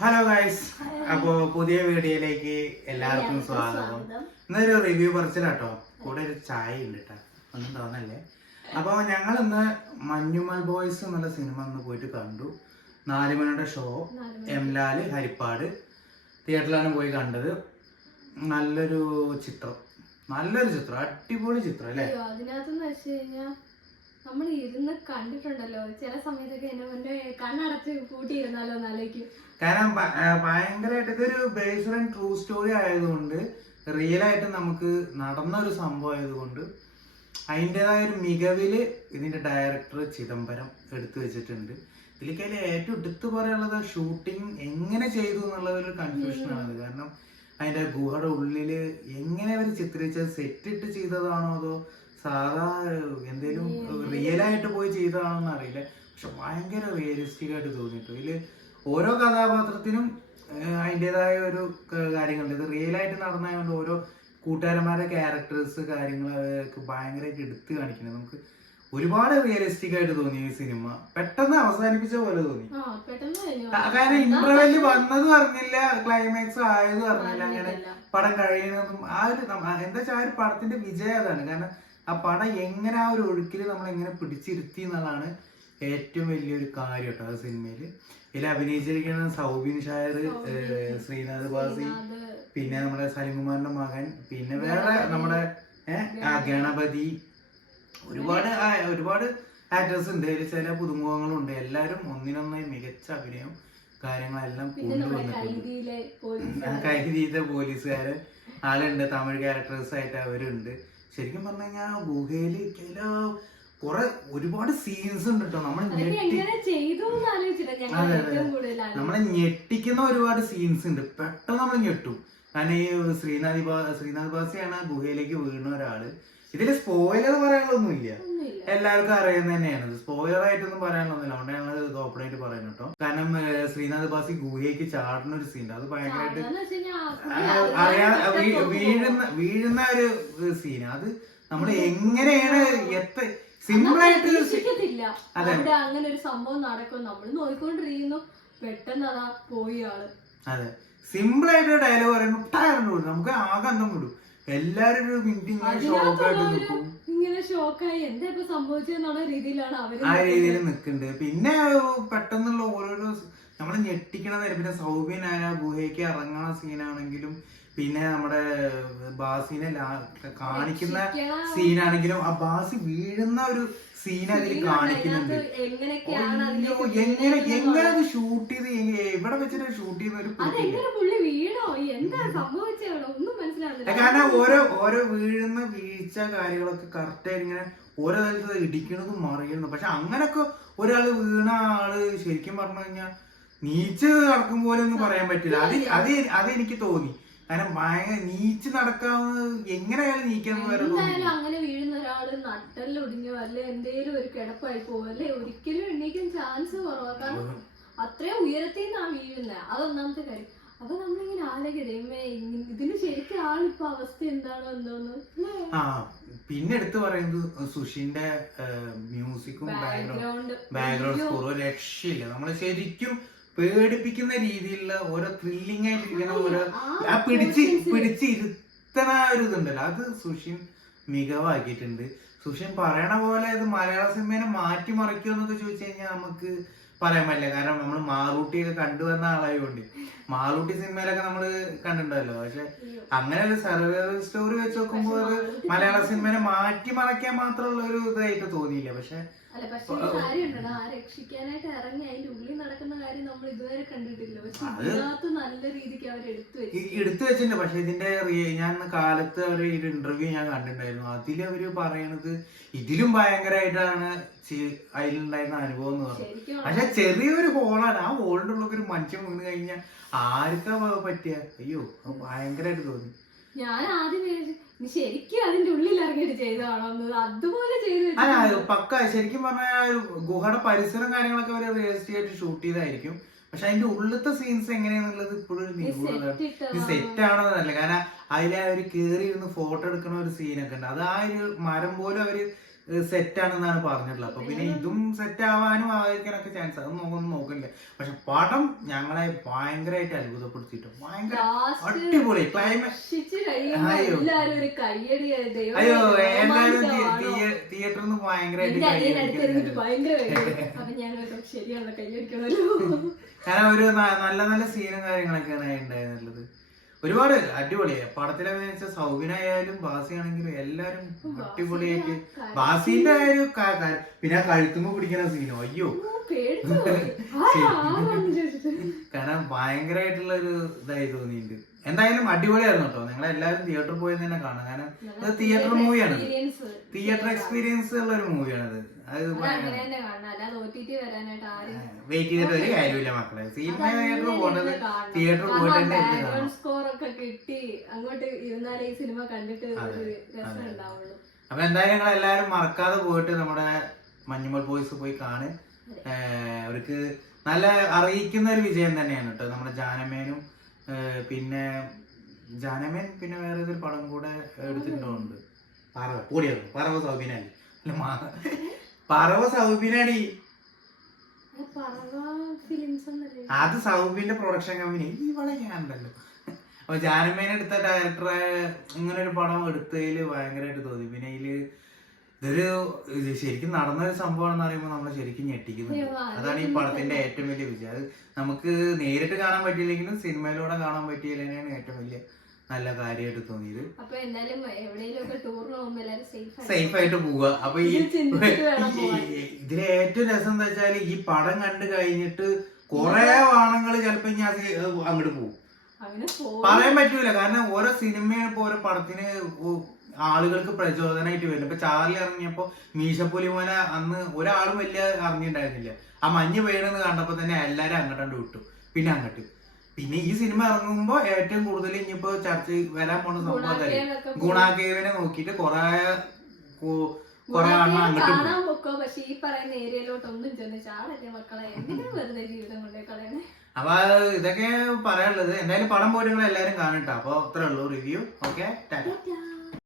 Hello guys, അപ്പോ പുതിയ വീഡിയോയിലേക്ക് എല്ലാവർക്കും സ്വാഗതം. ഇന്നൊരു റിവ്യൂ പറച്ചിലാട്ടോ, കൂടെ ഒരു ചായ ഉണ്ട് കേട്ടോ, ഒന്നും തോന്നല്ലേ. അപ്പൊ ഞങ്ങൾ ഇന്ന് മഞ്ഞുമൽ ബോയ്സ് എന്നുള്ള സിനിമ ഒന്ന് പോയിട്ട് കണ്ടു. 4 മണിയുടെ ഷോ, എംലാല് ഹരിപ്പാട് തിയേറ്ററിലാണ് പോയി കണ്ടത്. നല്ലൊരു ചിത്രം, അടിപൊളി ചിത്രം അല്ലേ. അതിനകത്തെന്ന് വെച്ച് കഴിഞ്ഞാൽ നമ്മൾ ഇരുന്ന് കണ്ടിട്ടുണ്ടല്ലോ, ചില സമയത്തൊക്കെ എന്നെ കണ്ണടച്ച് കൂട്ടിയിരുന്നാലോ എന്നാലോയ്ക്കും. കാരണം ഭയങ്കരമായിട്ട് ഇതൊരു ബേസ്ഡ് ആൻഡ് ട്രൂ സ്റ്റോറി ആയതുകൊണ്ട്, റിയൽ ആയിട്ട് നമുക്ക് നടന്ന ഒരു സംഭവം ആയതുകൊണ്ട് അതിൻ്റെതായ ഒരു മികവില് ഇതിന്റെ ഡയറക്ടർ ചിദംബരം എടുത്തു വെച്ചിട്ടുണ്ട്. ഇതിലേക്ക് ഏറ്റവും എടുത്തു പറയാനുള്ളത് ഷൂട്ടിംഗ് എങ്ങനെ ചെയ്തു എന്നുള്ളതൊരു കൺഫ്യൂഷനാണ്. കാരണം അതിന്റെ ഗുഹയുടെ ഉള്ളില് എങ്ങനെ അവർ ചിത്രീകരിച്ചത്, സെറ്റ് ഇട്ട് ചെയ്തതാണോ അതോ സാധാ എന്തേലും റിയൽ ആയിട്ട് പോയി ചെയ്തതാണോന്ന് അറിയില്ല. പക്ഷെ ഭയങ്കര റിയലിസ്റ്റിക് ആയിട്ട് തോന്നിയിട്ടു. ഇതില് ഓരോ കഥാപാത്രത്തിനും അതിൻ്റെതായ ഒരു കാര്യങ്ങളുണ്ട്. ഇത് റിയൽ ആയിട്ട് നടന്നതുകൊണ്ട് ഓരോ കൂട്ടുകാരന്മാരുടെ ക്യാരക്ടേഴ്സ് കാര്യങ്ങളൊക്കെ ഭയങ്കരമായിട്ട് എടുത്തു കാണിക്കുന്നത്. നമുക്ക് ഒരുപാട് റിയലിസ്റ്റിക് ആയിട്ട് തോന്നി ഈ സിനിമ. പെട്ടെന്ന് അവസാനിപ്പിച്ച പോലെ തോന്നി. കാരണം ഇന്റർവെല്ല് വന്നത് അറിഞ്ഞില്ല, ക്ലൈമാക്സ് ആയത് അറിഞ്ഞില്ല, അങ്ങനെ പടം കഴിയുന്നതും ആ ഒരു എന്താ വെച്ചാൽ ആ ഒരു പടത്തിന്റെ വിജയം അതാണ്. കാരണം ആ പടം എങ്ങനെ ആ ഒരു ഒഴുക്കിൽ നമ്മൾ എങ്ങനെ പിടിച്ചിരുത്തി എന്നുള്ളതാണ് ഏറ്റവും വലിയൊരു കാര്യം കേട്ടോ ആ സിനിമയില്. ഇതിൽ അഭിനയിച്ചിരിക്കുന്ന സൗബിൻ ഷായർ, ശ്രീനാഥ് ബാസി, പിന്നെ നമ്മുടെ സലിംകുമാറിന്റെ മകൻ, പിന്നെ വേറെ നമ്മുടെ ഗണപതി, ഒരുപാട് ആക്ടേഴ്സ് ഉണ്ട്. അതിൽ ചില പുതുമുഖങ്ങളുണ്ട്. എല്ലാരും ഒന്നിനൊന്നായി മികച്ച അഭിനയം കാര്യങ്ങളെല്ലാം കൊണ്ടുവന്നിട്ടുണ്ട്. കൈരീത പോലീസുകാര് ആളുണ്ട്, തമിഴ് ക്യാരക്ടേഴ്സ് ആയിട്ട് അവരുണ്ട്. ശരിക്കും പറഞ്ഞു കഴിഞ്ഞാൽ ഗുഹയില് ഒരുപാട് സീൻസ് ഉണ്ട് കേട്ടോ. നമ്മളെ ഞെട്ടിക്കുന്ന ഒരുപാട് സീൻസ് ഉണ്ട്. പെട്ടെന്ന് നമ്മൾ ഞെട്ടും. കാരണം ഈ ശ്രീനാഥ് ബാസിയാണ് ഗുഹയിലേക്ക് വീണ ഒരാള്. ഇതില് സ്പോയിലർ പറയാനുള്ളൊന്നുമില്ല, എല്ലാവർക്കും അറിയുന്നത് തന്നെയാണ്. സ്പോയിലർ ആയിട്ടൊന്നും പറയാനുള്ളൊന്നുമില്ല, അതുകൊണ്ട് ഞങ്ങൾ ഇത് ഓപ്പൺ ആയിട്ട് പറയുന്നു കേട്ടോ. കാരണം ശ്രീനാഥ് ബാസി ഗുഹയ്ക്ക് ചാടുന്ന ഒരു സീൻ, അത് ഭയങ്കരമായിട്ട് വീഴുന്ന ഒരു സീൻ. അത് നമ്മൾ എങ്ങനെയാണ് സിമ്പിൾ ആയിട്ട് അങ്ങനെ ഒരു സംഭവം നടക്കും, നമ്മൾ നോക്കിക്കൊണ്ടിരിക്കുന്നു, പെട്ടെന്ന് അതാ പോയി ആള്. അതെ, സിമ്പിൾ ആയിട്ട് ഡയലോഗ് പറയുമ്പോൾ ടയറിന് വിടും, നമുക്ക് ആകെ അന്തം വിടും. എല്ലാരും ഒരു ഇങ്ങനെ ഷോക്കായി എന്താ ഇപ്പൊ സംഭവിച്ചെന്നുള്ള രീതിയിലാണ് അവര് ആ രീതിയിൽ നിൽക്കുന്നുണ്ട്. പിന്നെ പെട്ടെന്നുള്ള ഓരോരോ നമ്മളെ ഞെട്ടിക്കണത്. പിന്നെ സൗബിനായ ഗുഹയ്ക്ക് ഇറങ്ങണ സീനാണെങ്കിലും, പിന്നെ നമ്മുടെ ബാസിനെ കാണിക്കുന്ന സീനാണെങ്കിലും, ആ ബാസി വീഴുന്ന ഒരു സീൻ അതിൽ കാണിക്കുന്നുണ്ട്. എങ്ങനെ അത് ഷൂട്ട് ചെയ്ത്, എവിടെ വെച്ചിട്ട് ഷൂട്ട് ചെയ്യുന്ന ഒരു കാരണം ഓരോ വീഴുന്ന വീഴ്ച കാര്യങ്ങളൊക്കെ കറക്റ്റ് ആയിട്ട് ഇങ്ങനെ ഓരോ തരത്തിൽ ഇടിക്കണതും മറിയണതും. പക്ഷെ അങ്ങനൊക്കെ ഒരാള് വീണ ആള് ശരിക്കും പറഞ്ഞു കഴിഞ്ഞാൽ നീച്ച് നടക്കും പോലെ ഒന്നും പറയാൻ പറ്റില്ല. അത് എനിക്ക് തോന്നി. കാരണം ഭയങ്കര നീച്ച് നടക്കാവുന്നത് എങ്ങനെയായാലും നീക്കാന്ന് എന്തായാലും അങ്ങനെ വീഴുന്ന ഒരാള് നട്ടല്ലൊടിഞ്ഞോ അല്ലെ എന്തേലും ഒരു കിടപ്പായി പോകും, അല്ലെ ഒരിക്കലും എണ്ണീക്കാൻ ചാൻസ് കുറവാണ്. കാരണം അത്രയും ഉയരത്തിൽ നിന്നാണ് വീഴുന്നത്, അതൊന്നാമത്തെ കാര്യം. അപ്പൊ നമ്മളിങ്ങനെ ആലോചിക്കേ ഇതിന് ശരിക്കും ആളിപ്പോ അവസ്ഥ എന്താണോ എന്തോന്ന്. പിന്നെ എടുത്തു പറയുന്നത് സുഷിന്റെ മ്യൂസിക്കും ബാക്ക്ഗ്രൗണ്ട് സ്കോറും രക്ഷയില്ല. നമ്മള് ശരിക്കും പേടിപ്പിക്കുന്ന രീതിയിലുള്ള ഓരോ ത്രില്ലിംഗ് ആയിട്ടിരിക്കുന്ന ഓരോ പിടിച്ചിരുത്തണ ഒരു ഇതുണ്ടല്ലോ, അത് സുഷിൻ മികവാക്കിയിട്ടുണ്ട്. സുഷിൻ പറയണ പോലെ ഇത് മലയാള സിനിമേനെ മാറ്റിമറിക്കുമോ എന്നൊക്കെ ചോദിച്ചു കഴിഞ്ഞാൽ നമുക്ക് പറയാൻ പറ്റില്ല. കാരണം നമ്മൾ മാറൂട്ടിയൊക്കെ കണ്ടുവന്ന ആളായതുകൊണ്ട് മാറൂട്ടി സിനിമയിലൊക്കെ നമ്മള് കണ്ടിട്ടുണ്ടല്ലോ. പക്ഷെ അങ്ങനെ ഒരു സർവൈവൽ സ്റ്റോറി വെച്ച് നോക്കുമ്പോൾ അത് മലയാള സിനിമേനെ മാറ്റിമറയ്ക്കാൻ മാത്രമുള്ള ഒരു ഇതായിട്ട് തോന്നിയില്ല. പക്ഷെ രക്ഷിക്കാനായിട്ട് ഇറങ്ങി അതിന്റെ ഉള്ളിൽ നടക്കുന്ന കാര്യം നമ്മൾ ഇതുവരെ കണ്ടിട്ടില്ല. പക്ഷെ നല്ല രീതിക്ക് അവർ എടുത്തു വെച്ചിട്ടുണ്ട്. പക്ഷെ ഇതിന്റെ ഞാൻ കാലത്ത് ഒരു ഇന്റർവ്യൂ ഞാൻ കണ്ടിട്ടുണ്ടായിരുന്നു. അതിലവര് പറയണത് ഇതിലും ഭയങ്കരമായിട്ടാണ് അതിലുണ്ടായിരുന്ന അനുഭവം എന്ന് പറഞ്ഞു. പക്ഷെ ചെറിയൊരു ഹോളാണ്, ആ ഹോളിന്റെ ഉള്ളൊക്കെ ഒരു മനുഷ്യൻ വീണ് കഴിഞ്ഞാൽ ആർക്കാ പറ്റിയ അയ്യോ ഭയങ്കരമായിട്ട് തോന്നി. ഞാൻ ആദ്യം ശരിക്കും അതിന്റെ ഉള്ളിൽ ഇറങ്ങിയിട്ട് ചെയ്തതാണോ അതുപോലെ ചെയ്തു പക്ക. ശരിക്കും പറഞ്ഞാൽ ഗുഹയുടെ പരിസരം കാര്യങ്ങളൊക്കെ അവര് റിയലിസ്റ്റിക് ആയിട്ട് ഷൂട്ട് ചെയ്തായിരിക്കും. പക്ഷെ അതിന്റെ ഉള്ളിലത്തെ സീൻസ് എങ്ങനെയാന്നുള്ളത് ഇപ്പോഴും സെറ്റ് ആവണമെന്നല്ല. കാരണം അതിലെ അവര് കേറി ഇരുന്ന് ഫോട്ടോ എടുക്കണ ഒരു സീനൊക്കെ ഉണ്ട്. അത് ആ ഒരു മരം പോലും അവര് സെറ്റ് ആണെന്നാണ് പറഞ്ഞിട്ടുള്ളത്. അപ്പൊ പിന്നെ ഇതും സെറ്റ് ആവാനും ആയിരിക്കാനൊക്കെ ചാൻസ്, അതൊന്നും നോക്കണില്ല. പക്ഷെ പടം ഞങ്ങളെ ഭയങ്കരമായിട്ട് അത്ഭുതപ്പെടുത്തിയിട്ടു. ഭയങ്കര അടിപൊളി ക്ലൈമാക്സ്. അയ്യോ എല്ലാരും തിയേറ്ററിൽ നിന്ന് ഭയങ്കരമായിട്ട് കാരണം ഒരു നല്ല നല്ല സീനും കാര്യങ്ങളൊക്കെയാണ് ഉണ്ടായിരുന്നുള്ളത്. ഒരുപാട് അടിപൊളിയായി പടത്തിൽ അഭിനയിച്ച സൗബിനായാലും ബാസിയാണെങ്കിലും എല്ലാരും അടിപൊളിയായിട്ട്. ബാസിന്റെ ആ ഒരു പിന്നെ കഴുത്തുമ്പോ പിടിക്കുന്ന സീനോ അയ്യോ കാരണം ഭയങ്കരമായിട്ടുള്ള ഒരു ഇതായി തോന്നിയിട്ടുണ്ട്. എന്തായാലും അടിപൊളിയായിരുന്നു കേട്ടോ. നിങ്ങളെല്ലാവരും തിയേറ്ററിൽ പോയി തന്നെ കാണാം. കാരണം ഇത് തിയേറ്റർ മൂവിയാണ്, തിയേറ്റർ എക്സ്പീരിയൻസ് ഉള്ള ഒരു മൂവിയാണത്. അത് വെയിറ്റ് ചെയ്തിട്ട് ഒരു കാര്യമില്ല മക്കളെ. സിനിമ തിയേറ്ററിൽ പോകേണ്ടത് തിയേറ്ററിൽ പോയിട്ട് തന്നെ അപ്പൊ എന്തായാലും നിങ്ങൾ എല്ലാരും മറക്കാതെ പോയിട്ട് നമ്മുടെ മഞ്ഞുമൽ ബോയ്സ് പോയി കാണ്. അവർക്ക് നല്ല അറിയിക്കുന്ന ഒരു വിജയം തന്നെയാണ് കേട്ടോ. നമ്മുടെ ജാനമേനും പിന്നെ വേറെ ഏതൊരു പടം കൂടെ എടുത്തിട്ടുണ്ട്. പറവ സൗബിനായി പറവ സൗബിനാടി, അത് സൗബിന്റെ പ്രൊഡക്ഷൻ കമ്പനി ഇവിടെ ഞാനുണ്ടല്ലോ. അപ്പൊ ജാനമേനെ എടുത്ത ഡയറക്ടറെ ഇങ്ങനെ ഒരു പടം എടുത്തതിൽ ഭയങ്കരമായിട്ട് തോന്നി. പിന്നെ ഇതൊരു ശരിക്കും നടന്നൊരു സംഭവമാണെന്ന് പറയുമ്പോൾ നമ്മളെ ശരിക്കും ഞെട്ടിക്കുന്നുണ്ട്. അതാണ് ഈ പടത്തിന്റെ ഏറ്റവും വലിയ വിജയം. അത് നമുക്ക് നേരിട്ട് കാണാൻ പറ്റിയില്ലെങ്കിലും സിനിമയിലൂടെ കാണാൻ പറ്റിയില്ലെന്നാണ് ഏറ്റവും വലിയ നല്ല കാര്യമായിട്ട് തോന്നിയത്. സേഫ് ആയിട്ട് പോവുക. അപ്പൊ ഇതിലെ ഏറ്റവും രസം എന്താ വെച്ചാല് ഈ പടം കണ്ടു കഴിഞ്ഞിട്ട് കൊറേ വാണങ്ങള് ചിലപ്പോ ഞാൻ അങ്ങോട്ട് പോകും, പറയാൻ പറ്റൂല. കാരണം ഓരോ സിനിമയാണ് ഇപ്പൊ ഓരോ പടത്തിന് ആളുകൾക്ക് പ്രചോദനമായിട്ട് വരുന്നത്. ഇപ്പൊ ചാർലി ഇറങ്ങിയപ്പോ മീശപ്പുലി പോലെ അന്ന് ഒരാളും വലിയ അറിഞ്ഞിട്ടുണ്ടായിരുന്നില്ല. ആ മഞ്ഞ് പെയ്യണമെന്ന് കണ്ടപ്പോ തന്നെ എല്ലാരും അങ്ങോട്ടാണ്ട് വിട്ടു. പിന്നെ അങ്ങോട്ട് പിന്നെ ഈ സിനിമ ഇറങ്ങുമ്പോ ഏറ്റവും കൂടുതൽ ഇനിയിപ്പോ ചർച്ച വരാൻ പോണ സംഭവം തന്നെ ഗുണാകേവിനെ നോക്കിയിട്ട് കൊറേ ആളുകൾ അങ്ങോട്ട് പോകും. പക്ഷെ ഈ പറയുന്ന ഏരിയയിലോട്ടൊന്നും ചെന്ന് ചാടല്ലേ മക്കളെ, എന്തിനാ വെറുതെ ജീവിതം കൊണ്ടേ കളയണേ. അപ്പൊ ഇതൊക്കെ പറയാനുള്ളത്. എന്തായാലും പടം പോയിട്ട് നിങ്ങൾ എല്ലാരും കാണട്ടോ. അപ്പൊ അത്രേ ഉള്ളൂ റിവ്യൂ. ഓക്കെ.